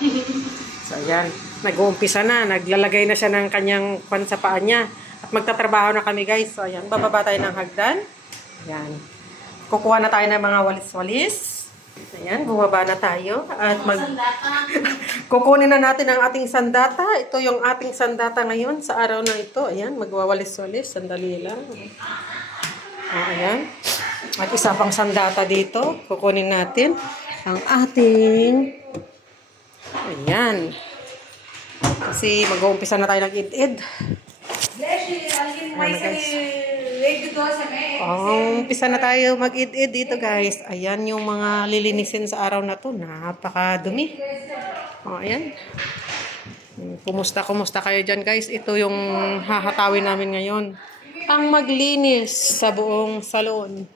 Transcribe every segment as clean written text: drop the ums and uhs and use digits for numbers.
So, ayan. Nag-uumpisa na. Naglalagay na siya ng kanyang pan sa paa niya. At magtatrabaho na kami, guys. So, ayan. Bababa tayo ng hagdan. Ayan. Kukuha na tayo ng mga walis-walis. Ayan. Bumaba na tayo. At kukunin na natin ang ating sandata. Ito yung ating sandata ngayon sa araw na ito. Ayan. Magwawalis-walis. Sandali lang. Ayan. At isa pang sandata dito. Kukunin natin ang ating... Ayan. Kasi mag-uumpisa na tayo nag-id-id. Umpisa na tayo mag-id-id dito, guys. Ayan yung mga lilinisin sa araw na to. Napakadumi. Ayan. Kumusta kayo dyan, guys? Ito yung hahatawin namin ngayon. Ang maglinis sa buong salon.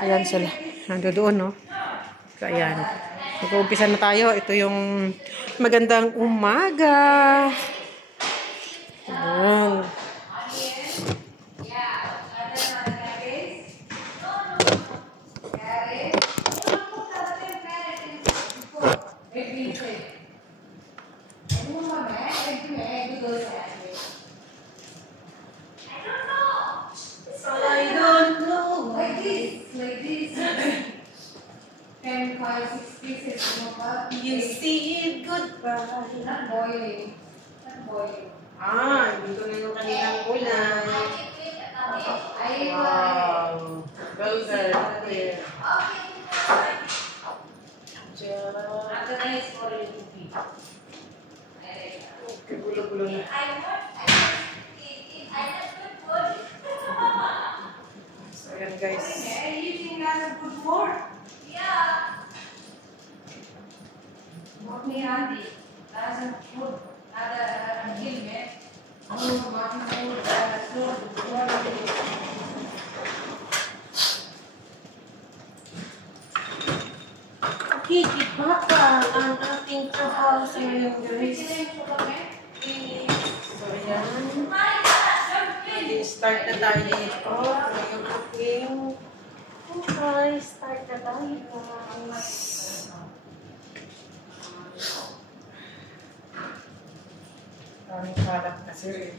Ayan sila. Nando doon, no? So, ayan. Mag-uumpisa na tayo. Ito yung magandang umaga. Ayan. You see it goodbye. Not boiling. Not boiling. Dito na yung kanilang ulam. Wow. Well done. Okay, gulo-gulo na. So, ayan, guys. You think that's a good word? Yeah. What me auntie? That's a food. Ada kill me. Oh, what food? That's food. Kikibaka ang ating trabaho sa ngayon, guys. So, ayan. Start na tayo dito. Ngayong cooking. Okay, start na tayo. Daming kalat kasi.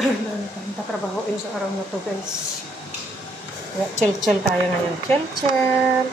Dami tayong tatrabahoin sa araw na to, guys. Kaya chill-chill tayo ngayon. Chill-chill.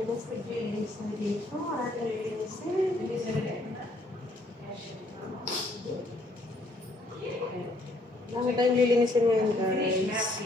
Ubus ko linis na dito. Ating lilinisin. Dami tayong lilinisin ngayon, guys.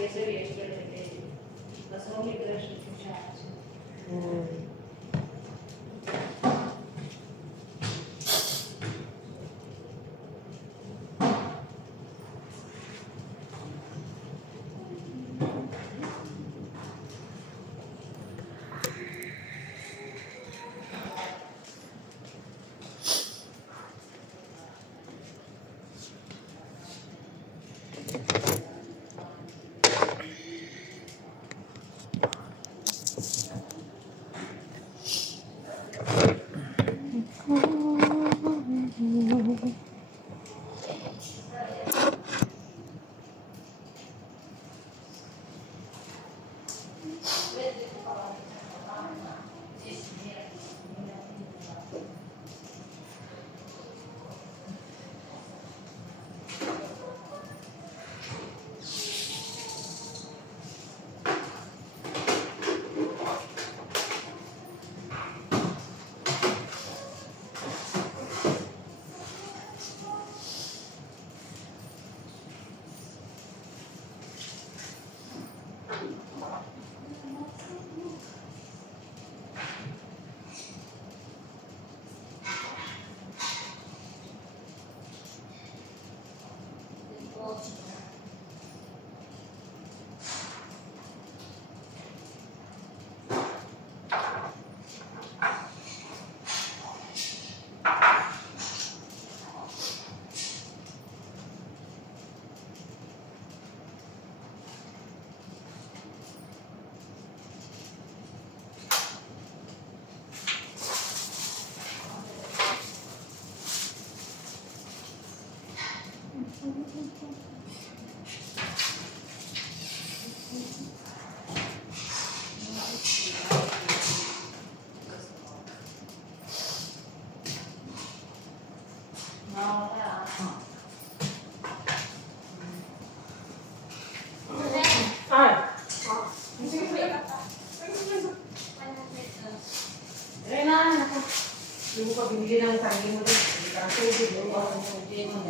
Yung ko binili ng saging mo din. Kaso hindi mo.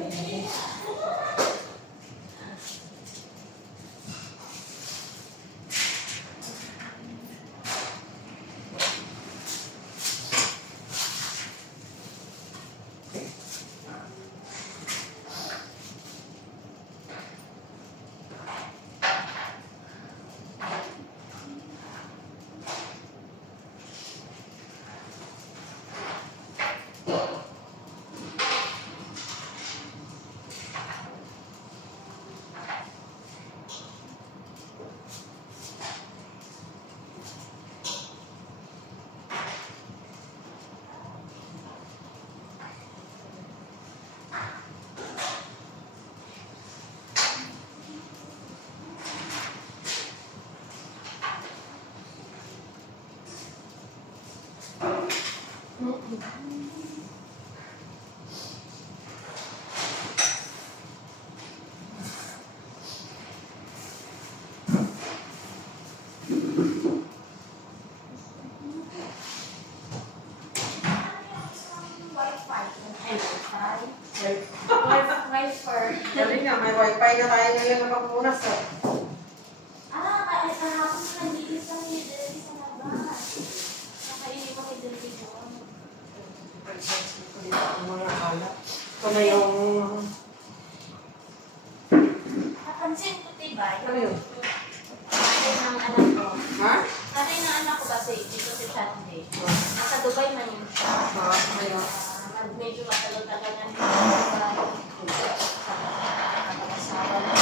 Dali nga, may wifi na tayo ngayon na pagpunas. Kahapon na nandito sa labas. Nakainin ko kay Dali doon. Mga kalat. Ito na yung... Napansin ko, diba? Ano yun? Tatay ng anak ko. Ha? Tatay ng anak ko kasi dito sa Sunday. Nasa Dubai man yun siya. Ngayon. Medyo matagal-tagal na nito sa nakakasawa na.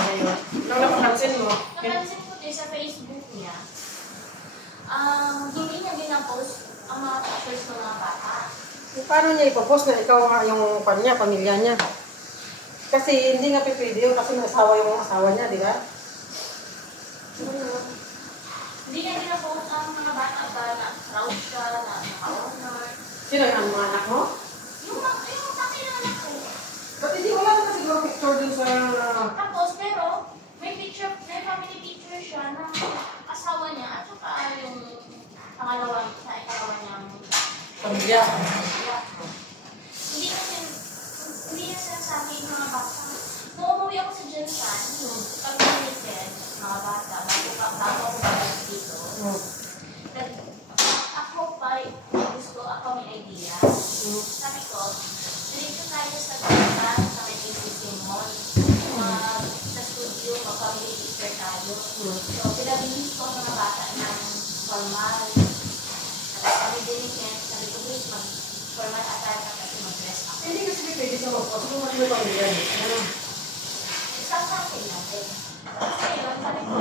Ngayon. Nang napapansin mo? Napansin ko din sa Facebook niya, hindi niya ginapost ang mga pictures ng mga bata. Paano niya ipopost na ikaw yung kanya, pamilya niya? Kasi hindi nga pwede yun kasi may asawa yung asawa niya, di ba? Hindi niya ginapost ang mga bata ba na proud siya, na naka-honor. Sino yung mga anak mo? Yung tatay ng anak ko. Ba't hindi wala naman siguro picture dun sa... Tapos, pero, may picture, may family picture siya ng asawa niya at saka yung sa ikalawa niyang Pamilya. pamilya. Hindi kasi, hindi na sinasabi yung mga bata. Nung umuwi ako sa Jensan, pag weekend, mga bata, bago ako balik dito, ako pa, gusto, ako may idea. Sabi ko, dito tayo sa Jensan, sa may ACC Mall, sa studio, mag-family picture tayo. So, pinabilis ko ang mga bata ng formal. Sabi din ni Ken, sabi ko, please, mag-formal attire ka kasi mag-dress ako. Hindi kasi pwede sa mga kung ano ba yan? Isang akin natin. Kasi yun, sabi ko,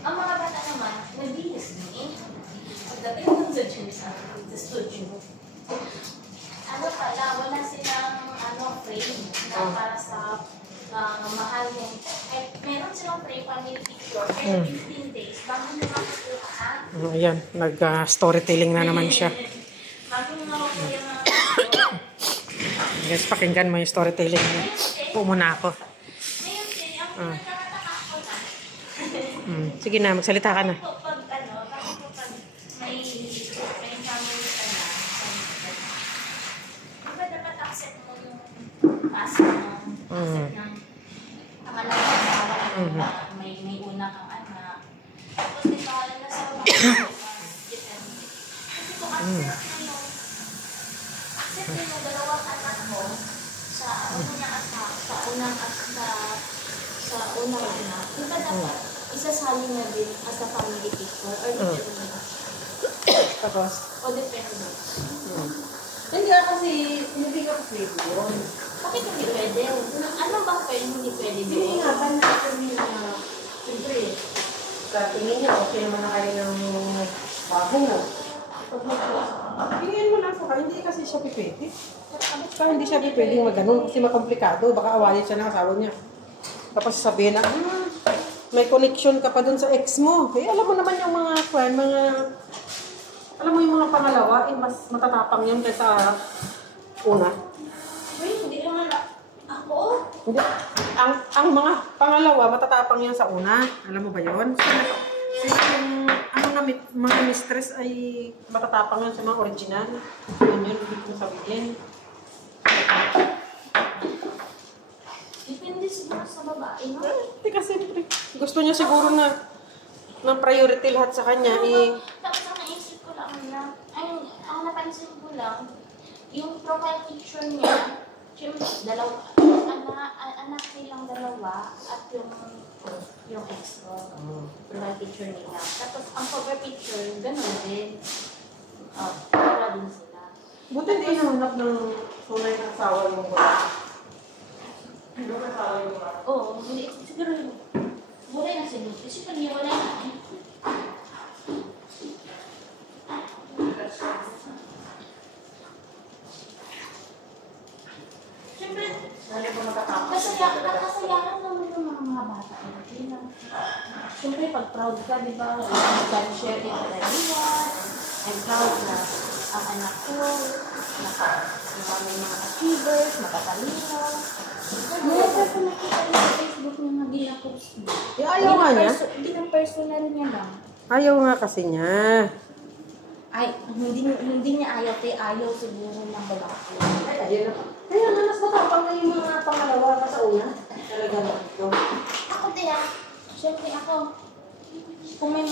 ang mga bata naman, nag-dinis din. Pagdating dun sa gym sa studio, ano pala, wala silang frame na para sa mahal yung, meron silang frame family picture, pero 15 days, bago nyo makukuha. Ayan, nag-storytelling na naman siya. Bago nyo makukuha yung mga Guys, pakinggan mo yung storytelling niya. Po muna ako. ngayon, ang nagkakataka ko na, Sige na, magsalita ka na. pag may family ka na, diba dapat accept mo yung past mo, accept ng pangalawang asawa mo, may una kang anak. Tapos may pangalan na sa mga different. Kasi kung accept mo yung dalawang anak mo sa unang asawa, sa unang anak, diba dapat isasali na din as a family picture or depende? Tapos? O depende? Hindi ka kasi, hindi ka pwede yun. Bakit hindi pwede? Ano bang pwede hindi pwede Hindi doon? nga, paano natin na, siyempre, sa tingin niya, okay naman na kayo ng bago na. Piliin mo lang sa kanya, hindi kasi siya pipwede. Kaya hindi siya pipwede mag-ganon kasi makomplikado. Baka awalit siya ng asawa niya. Tapos sabihin na, may connection ka pa dun sa ex mo. Eh, alam mo naman yung mga alam mo yung mga pangalawa, mas matatapang yun kaysa una. Uy, hindi naman ako. Hindi. Ang mga pangalawa, matatapang yan sa una. Alam mo ba yun? Sila yung mga mistress ay matatapang yan sa mga original. Yun yun, ibig kong sabihin. Depende siguro sa babae, no? Hindi kasi, gusto niya siguro na priority lahat sa kanya. Tapos ang naisip ko lang na, ang napansin ko lang, yung profile picture niya, siyempre, anak nilang dalawa at yung ex ko. Profile picture nila. Tapos ang cover picture, gano'n din. Wala din sila. Buti hindi nahanap ng tunay na asawa yung wala. Hindi na asawa yung wala. Oo, hindi. Siguro yun. Wala na siguro. Kasi pag wala na. Siyempre, kasayahan naman yung mga bata. Siyempre, pag proud ka, di ba? You can share it with everyone. I'm proud na ang anak ko, may mga achievers, matatalino. Never ko nakita rin sa Facebook niya na ginapost niya. Ayaw nga niya. Hindi ng personal niya lang. Ayaw nga kasi niya. Ay, hindi niya ayaw, ayaw siguro ng babae. Kaya nga, mas matapang na yung mga pangalawa na sa una. Talaga na ito. Ako din siyempre ako, kung may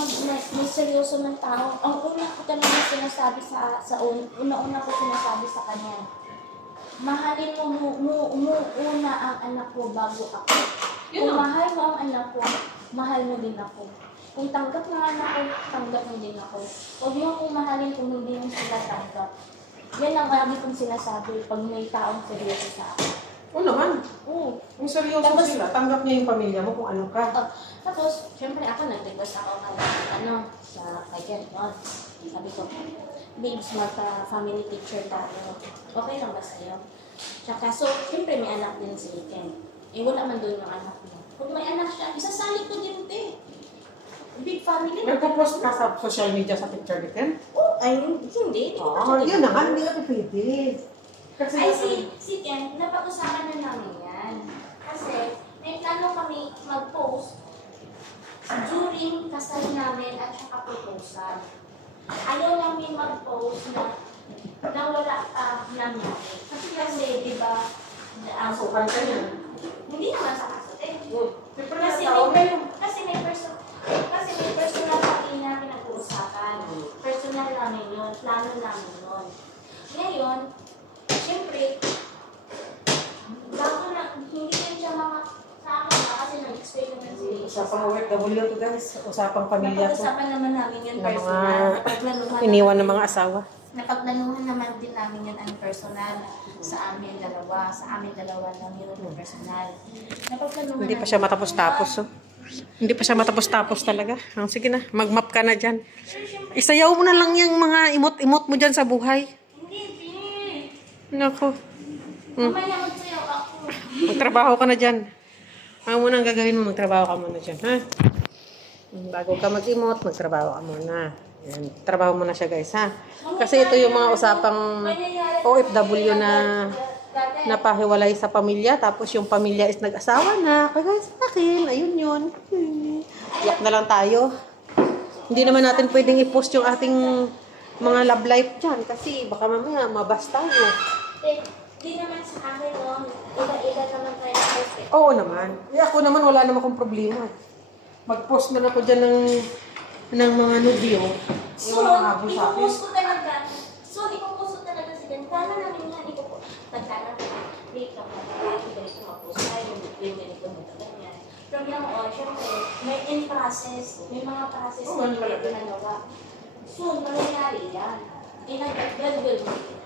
seryoso ng tao, ang una ko talaga sinasabi una ko sinasabi sa kanya, mahalin mo una ang anak ko bago ako. Kung mahal mo ang anak ko, mahal mo din ako. Kung tanggap ng anak ko, tanggap mo din ako. Huwag mo akong mahalin kung hindi mo sila tanggap. Yan ang lagi kong sinasabi pag may taong seryoso sa akin. Oo naman. Oo. Kung seryoso sila, tanggap niya yung pamilya mo kung ano ka. Tapos, syempre ako, nag-request ako sa kay Ken. Sabi ko, babes, magka-family picture tayo. Okay lang ba sa'yo? Tsaka, so, syempre may anak din si Ken. Eh, wala man doon yung anak niya. Kung may anak siya, isasali ko din ito. Big family. Nagpo-post ka sa social media sa picture ni Ken? Ay, hindi. Yun naman, hindi ka pwede. Ay, si Ken, napag-usapan na namin yan. Kasi, may plano kami mag-post during kasal namin at saka proposal. ayaw namin mag-post na wala nangyari. Kasi, di ba, Asukan ka niya. hindi naman sa kasot eh. Siyempre Kasi tao may, personal kami na pinag-uusapan. Personal namin yun. Plano namin yun. Ngayon, siyempre, bago na, hindi rin siya mga sa akin na kasi nag-explain naman sila. Usapang OFW to guys. Usapang pamilya to. Napag-usapan naman namin yun Ng mga personal. Napaglanuhan iniwan ng mga asawa. Napaglanuhan naman din namin yun ang personal sa amin dalawa. Sa amin dalawa lang yun ang personal. Napaglanuhan Hindi pa siya matapos-tapos. Oh. Hindi pa siya matapos-tapos talaga. Sige na, mag-map ka na dyan. Isayaw mo na lang yung mga imot-imot mo dyan sa buhay. Hindi. Nako. Mamaya magsayaw ako. Magtrabaho ka na dyan. Ang munang gagawin mo, magtrabaho ka muna dyan. Ha? Bago ka mag-imot, magtrabaho ka muna. Yan. Trabaho muna siya guys ha. Kasi ito yung mga usapang OFW na napahiwalay sa pamilya. Tapos yung pamilya is nag-asawa na. Kaya sa akin, ayun yun. Iyak na lang tayo. Hindi naman natin pwedeng i-post yung ating mga love life dyan. Kasi baka mamaya mabas tayo. Hindi naman sa akin, no? Iba-iba naman tayo na post eh. Oo naman. Ako naman wala naman akong problema. Mag-post man ako dyan ng mga nudyo. So, ipopost ko talaga. Ipopost ko talaga si Dan. Tama namin yan. Tagtana na. Date ka pa. Ganito mag-post tayo. Ganito mag-ganyan. Problema ko, syempre, may in-process. May mga process na hindi ginagawa. Soon, mangyayari yan. Nag-graduate mo.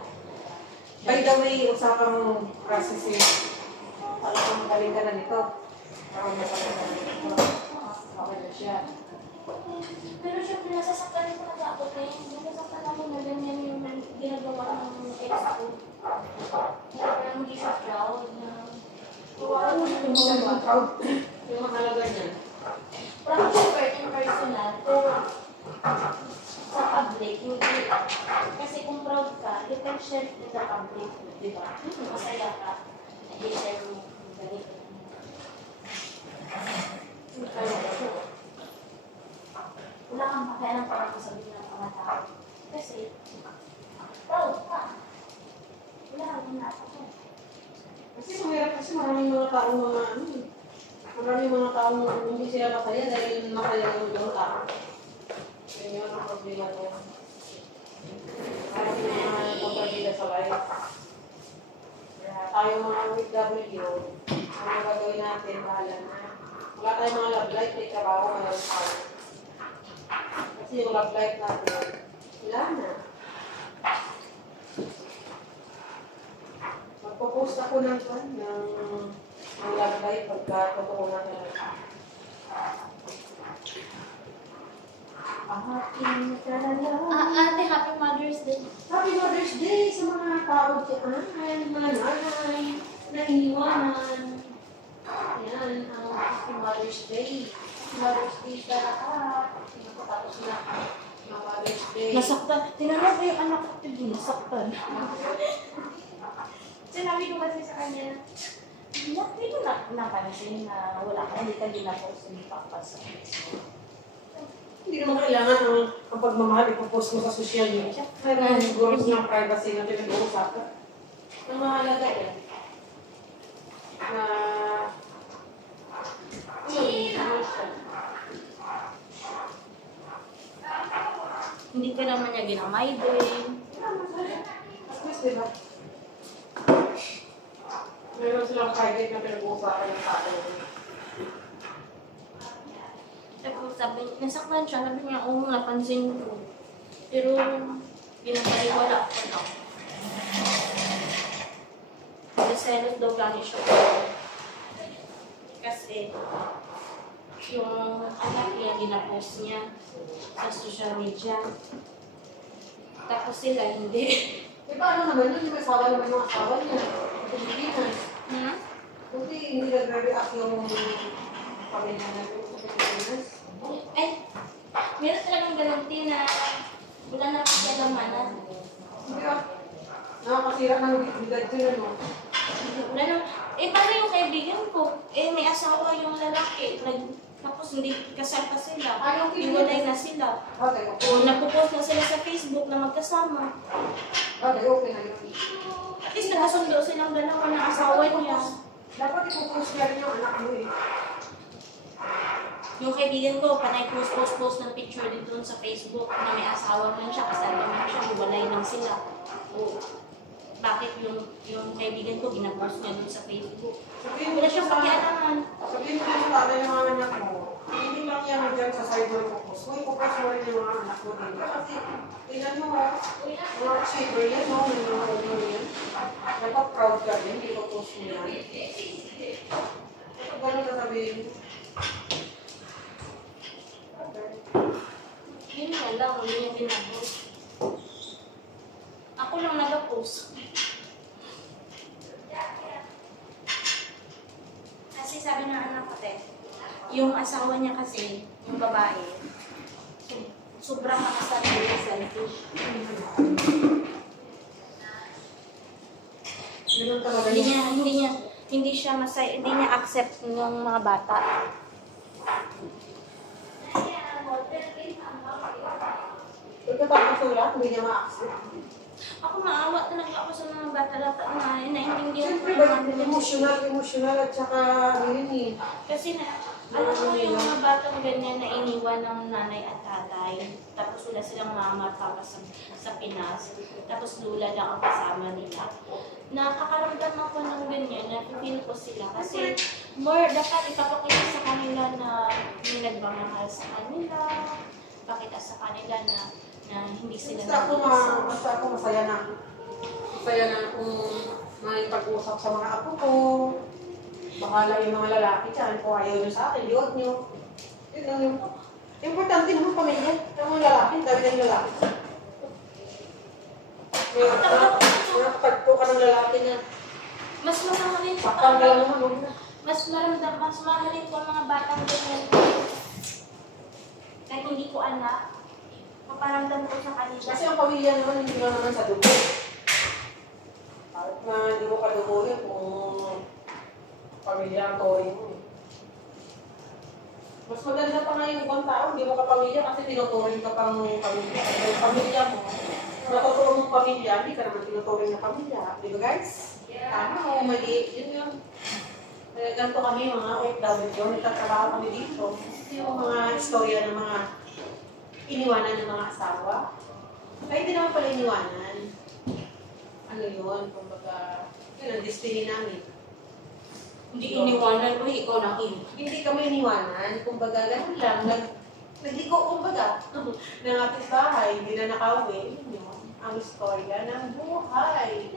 By the way, usapang processing. Talagang magaling ka na nito. Parang magaling ka na nito. Okay na siya. Pero syempre, nasasaktan ko na ako eh. Nasasaktan ako na ganyan yung ginagawa ng ex ko. Parang hindi siya proud na Yung mahalaga niyan. parang super impersonal. Pero sa public, hindi. Kasi kung proud ka, you can share it in the public. Di ba? Masaya ka. I-share mo. Ganito. Wala kang pakialam para sabihin ng mga tao. Kasi, proud ka. Wala kang ginagawa. Kasi mahirap kasi maraming mga taong maraming mga taong hindi sila masaya dahil masaya yung ibang tao. Yan yun ang problema ko. Maraming mga kontrabida sa life. Kaya tayo mga OFW, ang gagawin natin, bahala na. Wala tayong mga love life, may trabaho ngayon tayo. Kasi yung love life natin, wala na. Magpo-post ako ng love life pagka totoo na talaga. Ate, Happy Mother's Day. Happy Mother's Day sa mga tao dyan, mga nanay, naiiwanan. Yan, ang Happy Mother's Day. Happy Mother's Day sa lahat. Tapos na ang Mother's Day. Nasaktan. Tinanong ko yung anak ko, nasaktan. Sinabi ko kasi sa kanya, hindi ko napansin na wala ka, hindi ka ginapost, hindi ka pa sa Facebook. Hindi naman kailangan ang pagmamahal ipopost mo sa social media. Mayroon siguro ng privacy na pinag-uusapan. Ang mahalaga yan. Na Hindi ka naman niya ginamay din. at least, diba? Mayroon silang private na pinag-uusapan ng tao. Tapos sabi, nasaktan siya, sabi niya, oo, napansin ko. Pero, pinapaliwala ko na. Deselos daw gani siya. Kasi, yung anak niya, ginapost niya sa social media. Tapos sila, hindi. Eh, paano naman yun? Yung asawa naman yung asawa niya. Sa Pilipinas. Kasi hindi nag-react yung pamilya natin sa Pilipinas. Eh, meron talagang garanti na wala na pakialamanan. Hindi ah. Nakakasira ng bigad yun, ano? Wala na. Eh, paano yung kaibigan ko? Eh, may asawa yung lalaki. Tapos hindi kasal pa sila. Ayaw, Iwalay na sila. Okay, O nagpo-post na sila sa Facebook na magkasama. okay, okay na yun. At least nakasundo silang dalawa ng asawa niya. Dapat ipopost niya rin yung anak mo eh. Yung kaibigan ko, panay post ng picture din doon sa Facebook na may asawa man siya, kasal naman siya, hiwalay lang sila. O, bakit yung kaibigan ko, ginapost niya doon sa Facebook? Wala siyang pakialaman. Sabihin mo sa tatay ng mga anak mo, hindi lang yan dyan sa cyber focus. Kung ipopost mo rin yung mga anak mo dito. Kasi, tingnan mo, mga achiever yan, no? May mga ano yan. Nagpa-proud ka din, hindi ko post mo yan. Ito gano'n na sabihin mo. Yun nga lang, hindi niya ginapost. Ako lang nag-post. Kasi sabi ng anak ko, yung asawa niya kasi, yung babae, sobrang makasarili, selfish. Ganun talaga yun. Hindi niya accept ng mga bata. Pagkatapos hindi niya ma-accept. Ako maawa talaga ako sa mga bata dapat na naiintindihan Siyempre, ko ba, emotional at saka yun eh. kasi alam mo yung mga batang ganyan na iniwan ng nanay at tatay, tapos wala silang mama at papa sa Pinas, tapos lula lang ang kasama nila. Nakakaramdam ako ng ganyan, na-feel ko sila kasi more dapat ipapakita sa kanila na may nagmamahal sa kanila, pakita sa kanila na hindi sila Basta ako masaya na. Masaya na kung may pag-usap sa mga apo ko. Bakala yung mga lalaki dyan, kung ayaw nyo sa akin, liwag nyo. Yun lang yung importante naman pamilya. Yung mga lalaki, dami na yung lalaki. May pagpo ka ng lalaki na. mas mamahalin ko Pakal ka lang naman, huwag na. mas mahalin ko ang mga batang ganyan. Kahit hindi ko anak, paparamdam ko sa kanila. Kasi ang pamilya naman, hindi lang naman sa dugo. Kahit na hindi mo kaduguhin kung pamilya ang toring mo. Mas maganda pa nga yung ibang tao, hindi mo kapamilya kasi tinuturing ka pang pamilya. Kasi yung pamilya mo, natuturo mong pamilya, hindi ka naman tinuturing na pamilya. Di ba guys? Tama o mali, yun yun. Kaya ganito kami mga OFW, nagtatrabaho kami dito. Yung mga istorya ng mga iniwanan ng mga asawa. Kaya hindi naman pala iniwanan. Ano yun, kumbaga, yun ang destiny namin. Hindi iniwanan ko, ikaw na Hindi kami iniwanan, kumbaga, ganun lang, nagliko, kumbaga, ng ating bahay, hindi na nakauwi, yun yun, ang istorya ng buhay.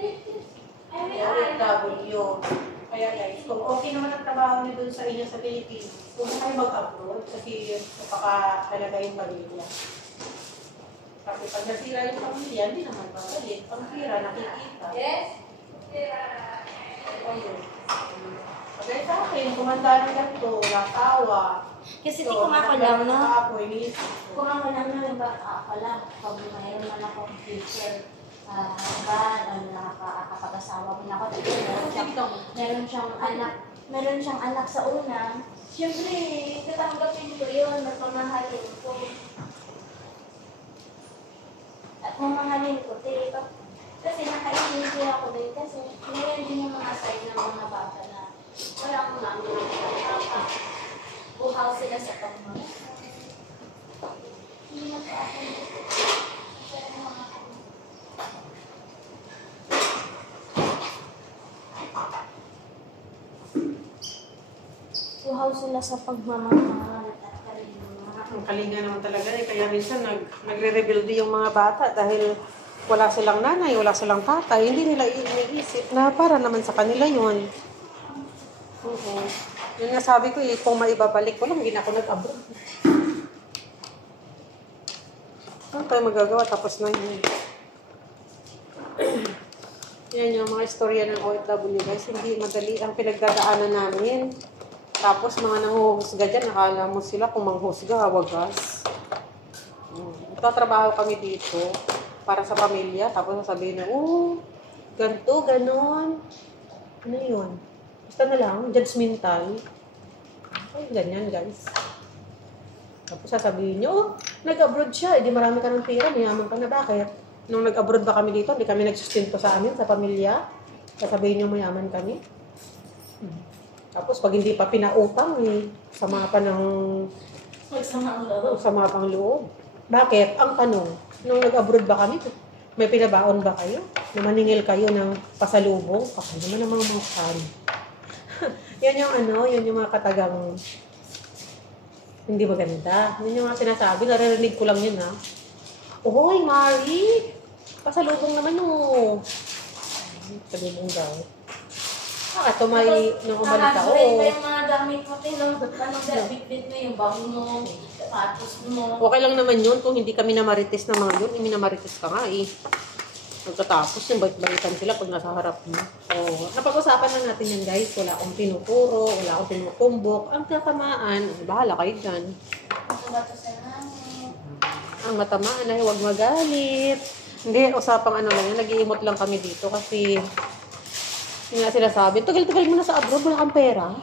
OFW. Kaya guys, kung okay naman ang trabaho niyo doon sa inyo sa Pilipinas, huwag na kayo mag-abroad kasi napakahalaga yung pamilya. Kasi pag nasira yung pamilya, hindi naman mabalik. Pag nasira, nakikita. Yes? Kaya sa akin, kumanda na ganito, nakawa. Kasi kung ako lang, no? Kung ako lang pag mayroon man akong future, nakakapag-asawa mo na ako, meron siyang anak sa una, siyempre, tatanggapin ko yun, mapamahalin ko. At mamahalin ko, kasi nakaintindi ako din, kasi ngayon din yung mga side ng mga bata na wala akong mami na buhaw sila sa pagmamahal. Hindi na pa ako buhaw sila sa pagmamahal at kalinga. Ang kalinga naman talaga eh. Kaya minsan nagre-rebelde yung mga bata dahil wala silang nanay, wala silang tatay. Hindi nila iniisip na para naman sa kanila yun. Yun nga sabi ko eh, kung maibabalik ko lang, hindi na ako nag-abroad. Ano tayo magagawa? Tapos na yun. Yan yung mga istorya ng OFW guys. Hindi madali ang pinagdadaanan namin. Tapos mga nanguhusga dyan, nakala mo sila kung manghusga, wagas. Nagtatrabaho kami dito para sa pamilya. Tapos sasabihin na, ganito, ganon. Ano yun? Basta na lang, judgmental. Ay, ganyan guys. Tapos sasabihin nyo, oh, nag-abroad siya, di marami ka ng pera, mayaman ka na, bakit? Nung nag-abroad ba kami dito, hindi kami nagsustinto sa amin, sa pamilya, sasabihin nyo mayaman kami. Tapos pag hindi pa pinautang, sama pa ng sama pang loob. Bakit? Ang tanong, nung nag-abroad ba kami, may pinabaon ba kayo? Na maningil kayo ng pasalubong? Kasi naman namang mga kan. Yan yung yan yung mga katagang hindi maganda. Yan yung mga sinasabi, naririnig ko lang yun ha. Oy, Mari! Pasalubong naman pasalubong daw. Nung umalis ako. Nakasurin pa yung mga gamit mo, bitbit mo, yung bang mo, sapatos mo. Okay lang naman yun kung hindi kami namarites na mga yun. Hindi namarites ka nga Pagkatapos yung bait-baitan sila pag nasa harap mo. Napag-usapan na natin yan guys. Wala akong tinuturo, wala akong tinutumbok. Ang tatamaan, bahala kayo dyan. Ang matamaan ay huwag magalit. Hindi, usapang lang yan. Nag-iimot lang kami dito kasi yun nga sinasabi, tagal-tagal mo na sa abroad, wala kang pera.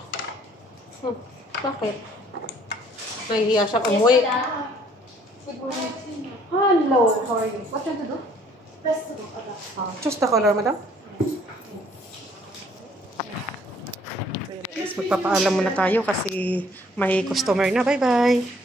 Bakit? Nahihiya siya umuwi. Hello, how are you? What time to do? Choose the color, madam. Magpapaalam muna tayo kasi may customer na. Bye-bye.